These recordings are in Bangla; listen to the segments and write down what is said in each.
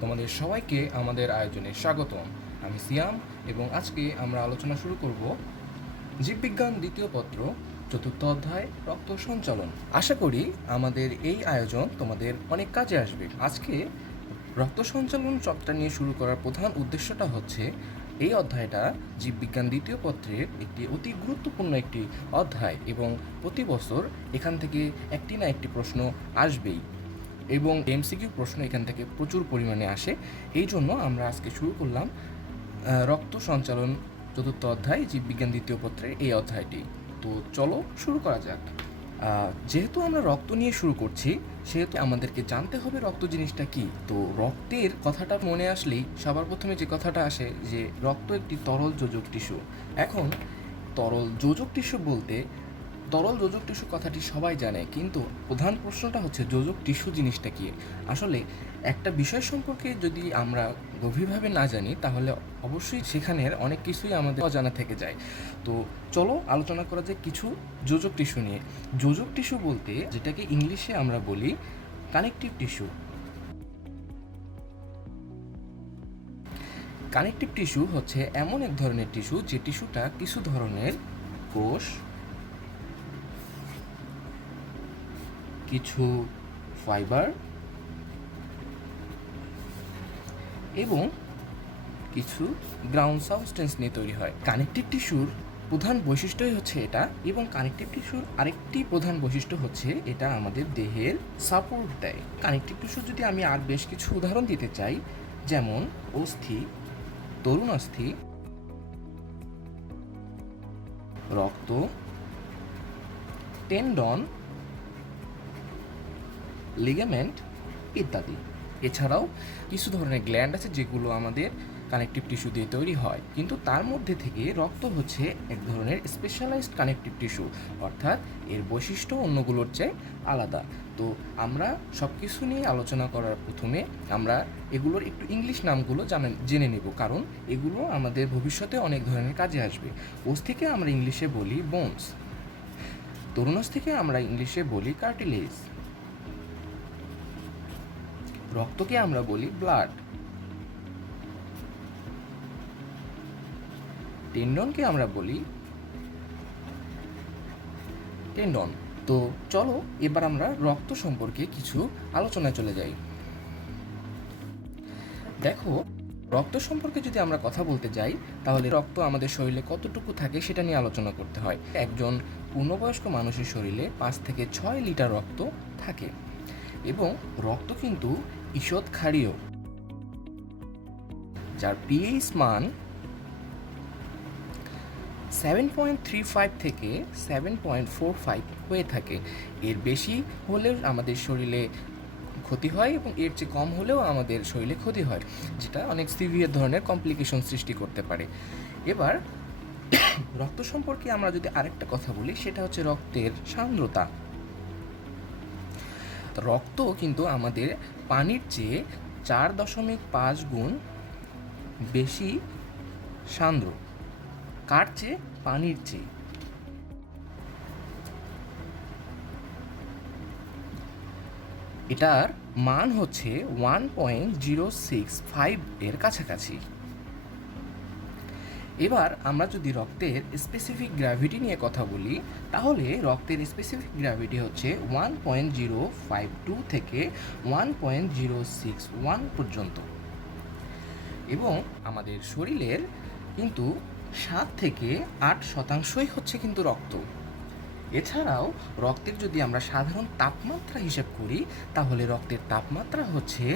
তোমাদের সবাইকে আমাদের আয়োজনে স্বাগতম। আমি সিয়াম এবং আজকে আমরা আলোচনা শুরু করব জীববিজ্ঞান দ্বিতীয় পত্র চতুর্থ অধ্যায় রক্ত সঞ্চালন। আশা করি আমাদের এই আয়োজন তোমাদের অনেক কাজে আসবে। আজকে রক্ত সঞ্চালন চর্চা নিয়ে শুরু করার প্রধান উদ্দেশ্যটা হচ্ছে এই অধ্যায়টা জীববিজ্ঞান দ্বিতীয় পত্রের একটি অতি গুরুত্বপূর্ণ একটি অধ্যায় এবং প্রতি বছর এখান থেকে একটি না একটি প্রশ্ন আসবেই এবং এমসিকিউ প্রশ্ন এখান থেকে প্রচুর পরিমাণে আসে। এই জন্য আমরা আজকে শুরু করলাম রক্ত সঞ্চালন চতুর্থ অধ্যায় জীববিজ্ঞান দ্বিতীয় পত্রের এই অধ্যায়টি। তো চলো শুরু করা যাক। যেহেতু আমরা রক্ত নিয়ে শুরু করছি সেহেতু আমাদেরকে জানতে হবে রক্ত জিনিসটা কি। তো রক্তের কথাটা মনে আসলেই সবার প্রথমে যে কথাটা আসে যে রক্ত একটি তরল যোজক টিস্যু। এখন তরল যোজক টিস্যু বলতে তরল যোজক টিস্যু কথাটি সবাই জানে, কিন্তু প্রধান প্রশ্নটা হচ্ছে যোজক টিস্যু জিনিসটা কি। আসলে একটা বিষয় সম্পর্কে যদি আমরা গভীরভাবে না জানি তাহলে অবশ্যই সেখানের অনেক কিছুই আমাদের অজানা থেকে যায়। তো চলো আলোচনা করা যায় কিছু যোজক টিস্যু নিয়ে। যোজক টিস্যু বলতে যেটাকে ইংলিশে আমরা বলি কানেকটিভ টিস্যু। কানেকটিভ টিস্যু হচ্ছে এমন এক ধরনের টিস্যু যে টিস্যুটা কিছু ধরনের কোষ, কিছু ফাইবার এবং কিছু গ্রাউন্ড সাবস্টেন্স নিয়ে তৈরি হয়। কানেকটিভ টিস্যুর প্রধান বৈশিষ্ট্যই হচ্ছে এটা, এবং কানেকটিভ টিস্যুর আরেকটি প্রধান বৈশিষ্ট্য হচ্ছে এটা আমাদের দেহের সাপোর্ট দেয়। কানেকটিভ টিস্যু যদি আমি আর বেশ কিছু উদাহরণ দিতে চাই, যেমন অস্থি, তরুণ অস্থি, রক্ত, টেন্ডন, লিগামেন্ট ইত্যাদি। এছাড়াও কিছু ধরনের গ্ল্যান্ড আছে যেগুলো আমাদের কানেকটিভ টিস্যু দিয়ে তৈরি হয়, কিন্তু তার মধ্যে থেকে রক্ত হচ্ছে এক ধরনের স্পেশালাইজড কানেকটিভ টিস্যু, অর্থাৎ এর বৈশিষ্ট্য অন্যগুলোর চেয়ে আলাদা। তো আমরা সব কিছু নিয়ে আলোচনা করার প্রথমে আমরা এগুলোর একটু ইংলিশ নামগুলো জেনে নেব, কারণ এগুলো আমাদের ভবিষ্যতে অনেক ধরনের কাজে আসবে। অস্থিকে আমরা ইংলিশে বলি বোনস, তরুণস্থিকে আমরা ইংলিশে বলি কার্টিলেজ, রক্তকে আমরা বলি ব্লাড, টেন্ডনকে আমরা বলি টেন্ডন। তো চলো এবার আমরা রক্ত সম্পর্কে কিছু আলোচনায় চলে যাই। দেখো, রক্ত সম্পর্কে যদি আমরা কথা বলতে যাই তাহলে রক্ত আমাদের শরীরে কতটুকু থাকে সেটা নিয়ে আলোচনা করতে হয়। একজন পূর্ণবয়স্ক মানুষের শরীরে 5 থেকে 6 লিটার রক্ত থাকে, এবং রক্ত কিন্তু ঈষৎ ক্ষারীয়, যার পিএইচ মান 7.35 থেকে 7.45 হয়ে থাকে। এর বেশি হলেও আমাদের শরীরে ক্ষতি হয় এবং এর চেয়ে কম হলেও আমাদের শরীরে ক্ষতি হয়, যেটা অনেক সিভিয়ার ধরনের কমপ্লিকেশন সৃষ্টি করতে পারে। এবার রক্ত সম্পর্কে আমরা যদি আরেকটা কথা বলি সেটা হচ্ছে রক্তের সান্দ্রতা। রক্ত কিন্তু আমাদের পানির চেয়ে 4.5 গুণ বেশি সান্দ্র, কার চেয়ে? পানির চেয়ে। এটার মান হচ্ছে 1.065 এর কাছাকাছি। এবার আমরা যদি রক্তের স্পেসিফিক গ্র্যাভিটি নিয়ে কথা বলি তাহলে রক্তের স্পেসিফিক গ্র্যাভিটি হচ্ছে 1.052 থেকে 1.061 পর্যন্ত, এবং আমাদের শরীরের কিন্তু 7 থেকে 8% হচ্ছে কিন্তু রক্ত। এছাড়াও রক্তের যদি আমরা সাধারণ তাপমাত্রা হিসেব করি তাহলে রক্তের তাপমাত্রা হচ্ছে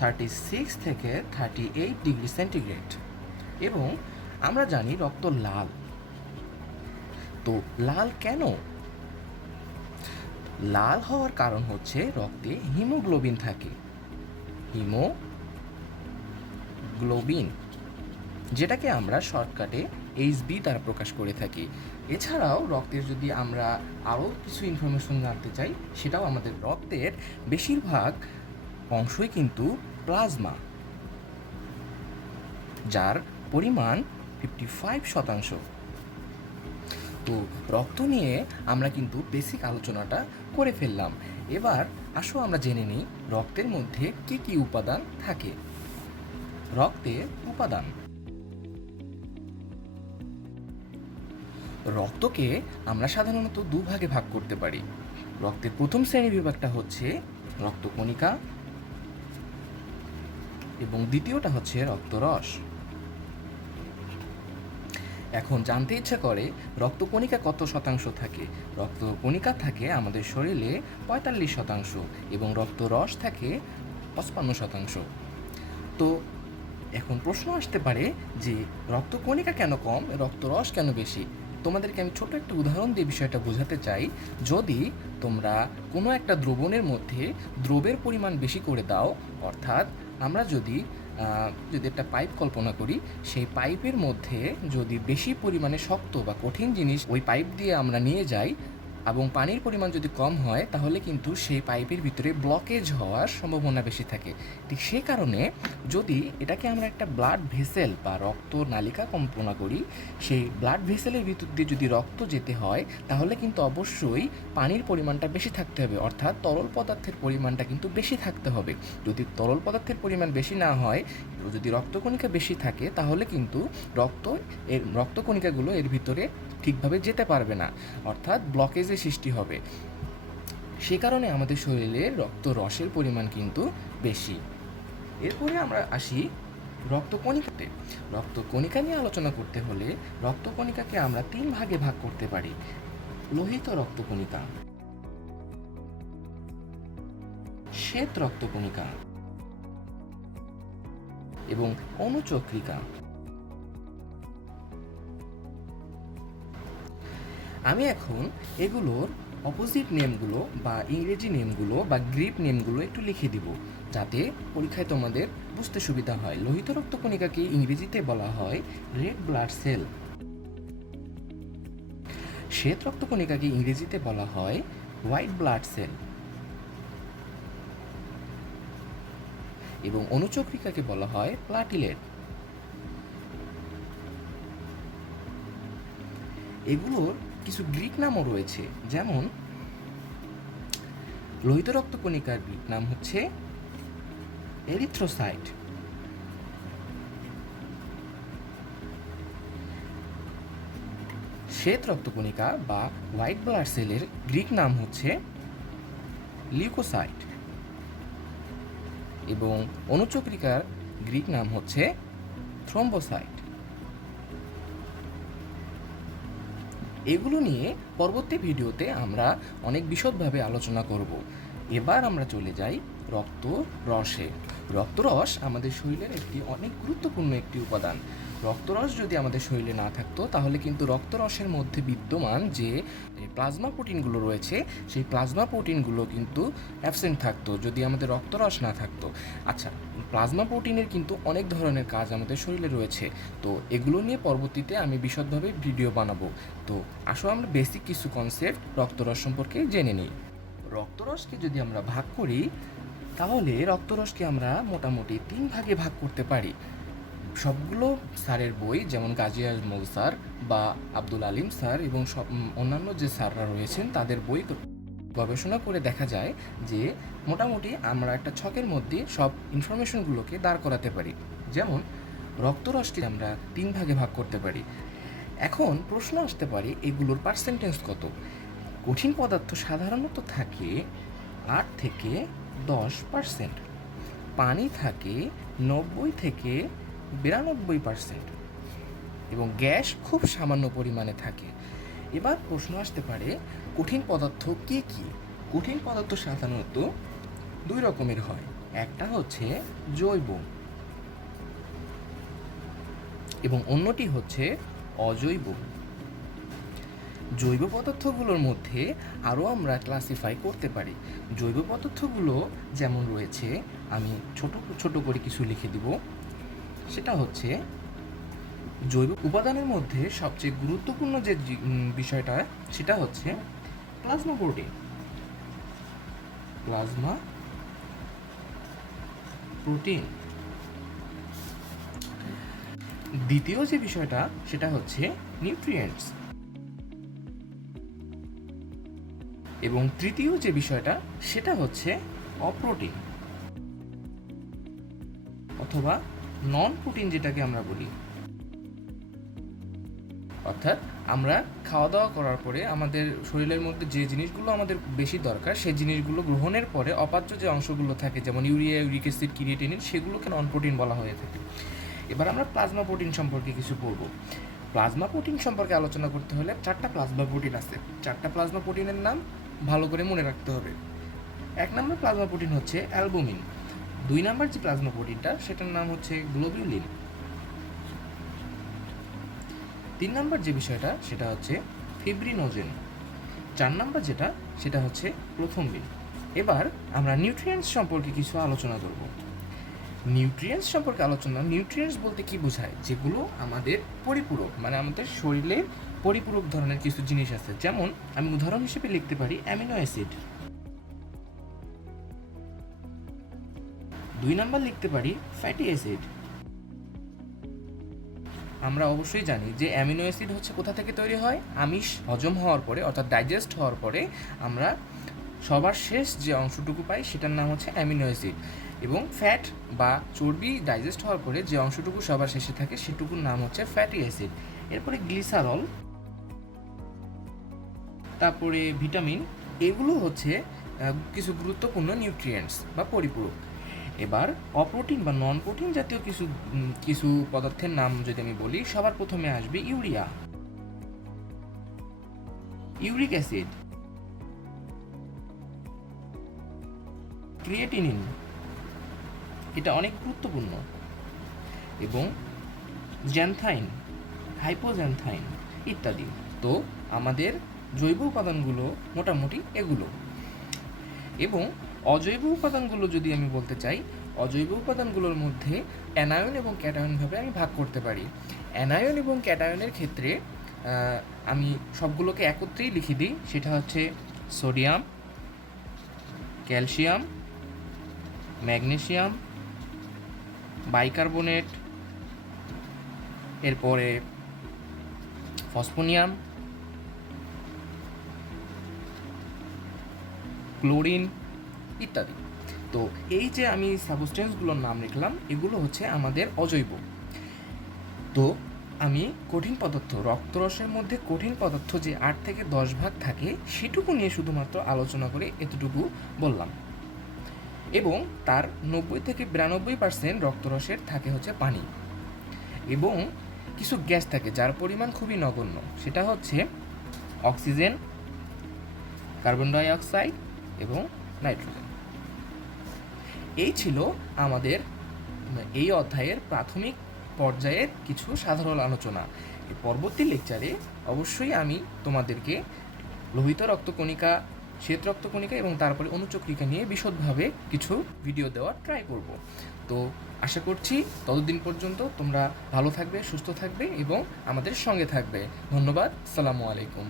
36 থেকে 38 ডিগ্রি সেন্টিগ্রেড, এবং আমরা জানি রক্ত লাল। তো লাল কেন? লাল হওয়ার কারণ হচ্ছে রক্তে হিমোগ্লোবিন থাকে, হিমোগ্লোবিন, যেটাকে আমরা শর্টকাটে এইচবি দ্বারা প্রকাশ করে থাকি। এছাড়াও রক্তের যদি আমরা আরও কিছু ইনফরমেশন জানতে চাই সেটাও আমাদের রক্তের বেশিরভাগ অংশই কিন্তু প্লাজমা, যার পরিমাণ 55%। তো রক্ত নিয়ে আমরা কিন্তু বেসিক আলোচনাটা করে ফেললাম। এবার আসো আমরা জেনে নিই রক্তের মধ্যে কি কি উপাদান থাকে। রক্তের উপাদান। রক্তকে আমরা সাধারণত দুভাগে ভাগ করতে পারি। রক্তের প্রথম শ্রেণী বিভাগটা হচ্ছে রক্তকণিকা এবং দ্বিতীয়টা হচ্ছে রক্তরস। এখন জানতে ইচ্ছা করে রক্তকণিকা কত শতাংশ থাকে। রক্তকণিকা থাকে আমাদের শরীরে 45% এবং রক্তরস থাকে 55%। তো এখন প্রশ্ন আসতে পারে যে রক্তকণিকা কেন কম, রক্তরস কেন বেশি। তোমাদেরকে আমি ছোট একটা উদাহরণ দিয়ে বিষয়টা বোঝাতে চাই। যদি তোমরা কোনো একটা দ্রবণের মধ্যে দ্রবের পরিমাণ বেশি করে দাও, অর্থাৎ আমরা যদি একটা পাইপ কল্পনা করি, সেই পাইপের মধ্যে যদি বেশি পরিমাণে শক্ত বা কঠিন জিনিস ওই পাইপ দিয়ে আমরা নিয়ে যাই এবং পানির পরিমাণ যদি কম হয়, তাহলে কিন্তু সেই পাইপের ভিতরে ব্লকেজ হওয়ার সম্ভাবনা বেশি থাকে। ঠিক সেই কারণে যদি এটাকে আমরা একটা ব্লাড ভেসেল বা রক্ত নালিকা কল্পনা করি, সেই ব্লাড ভেসেলের ভিতর দিয়ে যদি রক্ত যেতে হয়, তাহলে কিন্তু অবশ্যই পানির পরিমাণটা বেশি থাকতে হবে, অর্থাৎ তরল পদার্থের পরিমাণটা কিন্তু বেশি থাকতে হবে। যদি তরল পদার্থের পরিমাণ বেশি না হয়, যদি রক্তকণিকা বেশি থাকে, তাহলে কিন্তু রক্তকণিকাগুলো এর ভিতরে ঠিকভাবে যেতে পারবে না, অর্থাৎ ব্লকেজের সৃষ্টি হবে। সে কারণে আমাদের শরীরে রক্তরসের পরিমাণ কিন্তু বেশি। এরপরে আমরা আসি রক্তকণিকাতে। রক্তকণিকা নিয়ে আলোচনা করতে হলে রক্তকণিকাকে আমরা 3 ভাগে ভাগ করতে পারি। লোহিত রক্তকণিকা, শ্বেত রক্তকণিকা এবং অনুচক্রিকা। আমি এখন এগুলোর অপোজিট নেমগুলো বা ইংরেজি নেমগুলো বা গ্রিপ নেমগুলো একটু লিখে দিব, যাতে পরীক্ষায় তোমাদের বুঝতে সুবিধা হয়। লোহিত রক্তকণিকাকে ইংরেজিতে বলা হয় রেড ব্লাড সেল। শ্বেত রক্তকণিকাকে ইংরেজিতে বলা হয় হোয়াইট ব্লাড সেল এবং অনুচক্রিকাকে বলা হয় প্লাটিলেট। এগুলোর কিছু গ্রিক নামও রয়েছে, যেমন লোহিত রক্তকণিকার গ্রিক নাম হচ্ছে এরিথ্রোসাইট। শ্বেত রক্তকণিকা বা হোয়াইট ব্লাড সেলের গ্রিক নাম হচ্ছে লিউকোসাইট এবং অনুচক্রিকার গ্রিক নাম হচ্ছে থ্রম্বোসাইট। এগুলো নিয়ে পরবর্তী ভিডিওতে আমরা অনেক বিশদভাবে আলোচনা করব। এবার আমরা চলে যাই রক্তরসে। রক্তরস আমাদের শরীরের একটি অনেক গুরুত্বপূর্ণ একটি উপাদান। রক্তরস যদি আমাদের শরীরে না থাকতো, তাহলে কিন্তু রক্তরসের মধ্যে বিদ্যমান যে প্লাজমা প্রোটিনগুলো রয়েছে, সেই প্লাজমা প্রোটিনগুলো কিন্তু অ্যাবসেন্ট থাকতো যদি আমাদের রক্তরস না থাকতো। আচ্ছা, প্লাজমা প্রোটিনের কিন্তু অনেক ধরনের কাজ আমাদের শরীরে রয়েছে, তো এগুলো নিয়ে পরবর্তীতে আমি বিশদভাবে ভিডিও বানাবো। তো আসলে আমরা বেসিক কিছু কনসেপ্ট রক্তরস সম্পর্কে জেনে নিই। রক্তরসকে যদি আমরা ভাগ করি, তাহলে রক্তরসকে আমরা মোটামুটি 3 ভাগে ভাগ করতে পারি। সবগুলো স্যারের বই, যেমন গাজী আজমল স্যার বা আব্দুল আলিম স্যার এবং সব অন্যান্য যে স্যাররা রয়েছেন, তাদের বই গবেষণা করে দেখা যায় যে মোটামুটি আমরা একটা ছকের মধ্যে সব ইনফরমেশনগুলোকে দাঁড় করাতে পারি। যেমন রক্তরসকে আমরা 3 ভাগে ভাগ করতে পারি। এখন প্রশ্ন আসতে পারে এগুলোর পার্সেন্টেজ কত। কঠিন পদার্থ সাধারণত থাকে 8 থেকে 10%, পানি থাকে 90 থেকে 92% এবং গ্যাস খুব সামান্য পরিমাণে থাকে। এবার প্রশ্ন আসতে পারে কঠিন পদার্থ কি কি। কঠিন পদার্থ সাধারণত 2 রকমের হয়। একটা হচ্ছে জৈব এবং অন্যটি হচ্ছে অজৈব। জৈব পদার্থগুলোর মধ্যে আরও আমরা ক্লাসিফাই করতে পারি। জৈব পদার্থগুলো যেমন রয়েছে, আমি ছোট ছোট করে কিছু লিখে দিব। সেটা হচ্ছে জৈব উপাদানের মধ্যে সবচেয়ে গুরুত্বপূর্ণ যে বিষয়টা, সেটা হচ্ছে প্লাজমা প্রোটিন। Plasma protein. দ্বিতীয় যে বিষয়টা, সেটা হচ্ছে নিউট্রিয়েন্টস। এবং তৃতীয় যে বিষয়টা সেটা হচ্ছে অপ্রোটিন অথবা নন প্রোটিন যেটাকে আমরা বলি। অর্থাৎ আমরা খাওয়া দাওয়া করার পরে আমাদের শরীরের মধ্যে যে জিনিসগুলো আমাদের বেশি দরকার সেই জিনিসগুলো গ্রহণের পরে অপাচ্য যে অংশগুলো থাকে যেমন ইউরিয়া, ইউরিক অ্যাসিড, ক্রিয়েটিনিন, সেগুলোকে নন প্রোটিন বলা হয়ে থাকে। এবার আমরা প্লাজমা প্রোটিন সম্পর্কে কিছু পড়ব। প্লাজমা প্রোটিন সম্পর্কে আলোচনা করতে হলে 4টা প্লাজমা প্রোটিন আছে। 4টা প্লাজমা প্রোটিনের নাম ভালো করে মনে রাখতে হবে। 1 নম্বর প্লাজমা প্রোটিন হচ্ছে অ্যালবুমিন। 2 নম্বর যে প্লাজমা প্রোটিনটা সেটার নাম হচ্ছে গ্লোবিউলিন। 3 নম্বর যে বিষয়টা সেটা হচ্ছে ফিব্রিনোজেন। 4 নম্বর যেটা সেটা হচ্ছে প্রথমবিন। এবার আমরা নিউট্রিয়েন্টস সম্পর্কে কিছু আলোচনা করব। নিউট্রিয়েন্টস সম্পর্কে আলোচনা, নিউট্রিয়েন্টস বলতে কি বোঝায়? যেগুলো আমাদের পরিপূরক, মানে আমাদের শরীরের পরিপূরক ধরনের কিছু জিনিস আছে। যেমন আমি উদাহরণ হিসেবে লিখতে পারি অ্যামিনো অ্যাসিড। 2 নম্বর লিখতে পারি ফ্যাটি অ্যাসিড। আমরা অবশ্যই জানি যে অ্যামিনো অ্যাসিড হচ্ছে কোথা থেকে তৈরি হয়? আমিষ হজম হওয়ার পরে অর্থাৎ ডাইজেস্ট হওয়ার পরে আমরা সবার শেষ যে অংশটুকু পাই সেটার নাম হচ্ছে অ্যামিনো অ্যাসিড। এবং ফ্যাট বা চর্বি ডাইজেস্ট হওয়ার পরে যে অংশটুকু সবার শেষে থাকে সেটুকুর নাম হচ্ছে ফ্যাটি অ্যাসিড। এরপরে গ্লিসারল, তারপরে ভিটামিন, এগুলো হচ্ছে কিছু গুরুত্বপূর্ণ নিউট্রিয়েন্টস বা পরিপূরক। এবার অপ্রোটিন বা নন প্রোটিন জাতীয় কিছু পদার্থের নাম যদি আমি বলি, সবার প্রথমে আসবে ইউরিয়া, ইউরিক অ্যাসিড, ক্রিয়েটিনিন, এটা অনেক গুরুত্বপূর্ণ, এবং জ্যান্থাইন, হাইপোজ্যান্থাইন ইত্যাদি। তো আমাদের জৈব উপাদানগুলো মোটামুটি এগুলো। এবং অজৈব উপাদানগুলো যদি আমি বলতে চাই, অজৈব উপাদানগুলোর মধ্যে অ্যানায়ন এবং ক্যাটায়ন ভাবে আমি ভাগ করতে পারি। অ্যানায়ন এবং ক্যাটায়নের ক্ষেত্রে আমি সবগুলোকে একত্রেই লিখে দিই। সেটা হচ্ছে সোডিয়াম, ক্যালসিয়াম, ম্যাগনেসিয়াম, বাইকার্বনেট, এরপরে ফসফোনিয়াম, ক্লোরিন ইত্যাদি। তো এই যে আমি সাবস্টেন্সগুলোর নাম লিখলাম এগুলো হচ্ছে আমাদের অজৈব। তো আমি কঠিন পদার্থ, রক্তরসের মধ্যে কঠিন পদার্থ যে 8 থেকে 10 ভাগ থাকে সেটুকু নিয়ে শুধুমাত্র আলোচনা করে এতটুকু বললাম। এবং তার 90 থেকে 92% রক্তরসের থাকে হচ্ছে পানি, এবং কিছু গ্যাস থাকে যার পরিমাণ খুবই নগণ্য। সেটা হচ্ছে অক্সিজেন, কার্বন ডাই অক্সাইড এবং নাইট্রোজেন। এই ছিল আমাদের এই অধ্যায়ের প্রাথমিক পর্যায়ের কিছু সাধারণ আলোচনা। এই পরবর্তী লেকচারে অবশ্যই আমি তোমাদেরকে লোহিত রক্তকণিকা, শ্বেত রক্তকণিকা এবং তারপরে অনুচক্রিকা নিয়ে বিশদভাবে কিছু ভিডিও দেওয়ার ট্রাই করব। তো আশা করছি ততদিন পর্যন্ত তোমরা ভালো থাকবে, সুস্থ থাকবে এবং আমাদের সঙ্গে থাকবে। ধন্যবাদ। আসসালামু আলাইকুম।